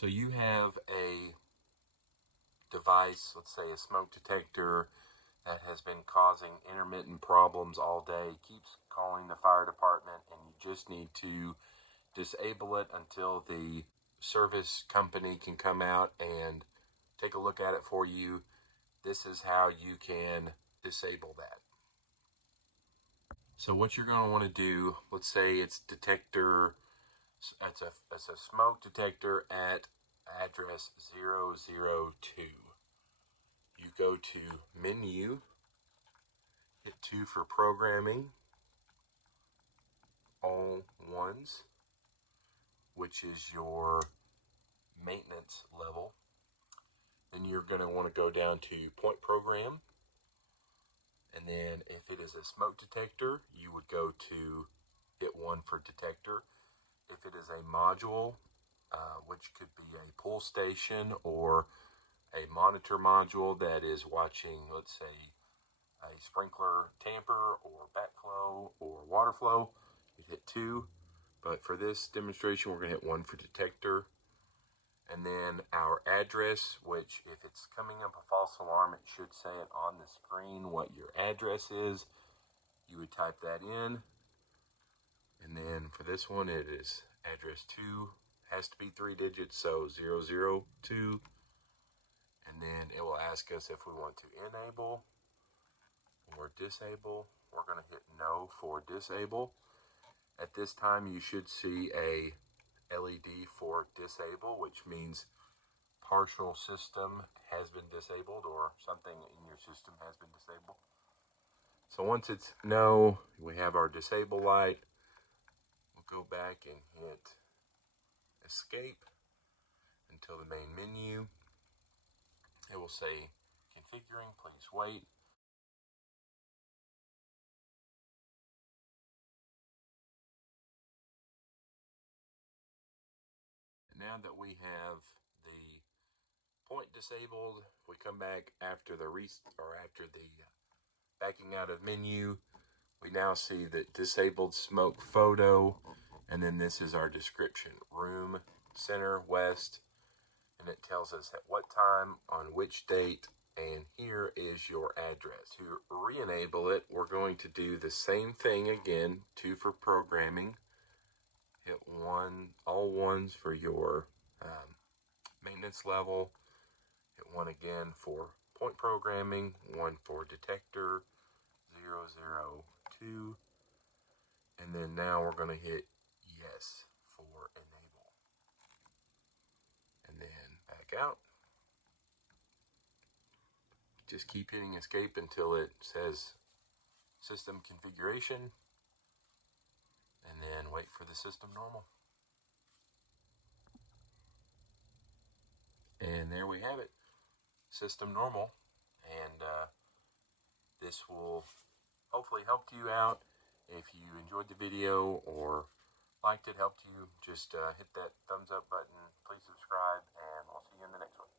So you have a device, let's say a smoke detector, that has been causing intermittent problems all day, keeps calling the fire department, and you just need to disable it until the service company can come out and take a look at it for you. This is how you can disable that. So what you're going to want to do, let's say it's detector, it's a smoke detector at address 002. You go to menu, hit 2 for programming, all ones, which is your maintenance level. Then you're going to want to go down to point program. And then if it is a smoke detector, you would go to hit 1 for detector. If it is a module, which could be a pull station or a monitor module that is watching, let's say, a sprinkler tamper or backflow or water flow, you hit 2. But for this demonstration, we're going to hit 1 for detector. And then our address, which if it's coming up a false alarm, it should say it on the screen what your address is. You would type that in. And then for this one, it is address 2, has to be 3 digits, so 002. And then it will ask us if we want to enable or disable. We're going to hit no for disable. At this time, you should see a LED for disable, which means partial system has been disabled or something in your system has been disabled. So once it's no, we have our disable light. We'll go back and hit escape until the main menu. It will say configuring, please wait. Now that we have the point disabled, we come back after the backing out of menu. We now see the disabled smoke photo, and then this is our description: room center west, and it tells us at what time, on which date, and here is your address. To re-enable it, we're going to do the same thing again. 2 for programming. Hit 1, all ones for your maintenance level. Hit 1 again for point programming, 1 for detector, 002. And then now we're going to hit yes for enable. And then back out. Just keep hitting escape until it says system configuration. And then wait for the system normal. And there we have it, system normal. And this will hopefully help you out. If you enjoyed the video or liked it, helped you, just hit that thumbs up button. Please subscribe, and I'll see you in the next one.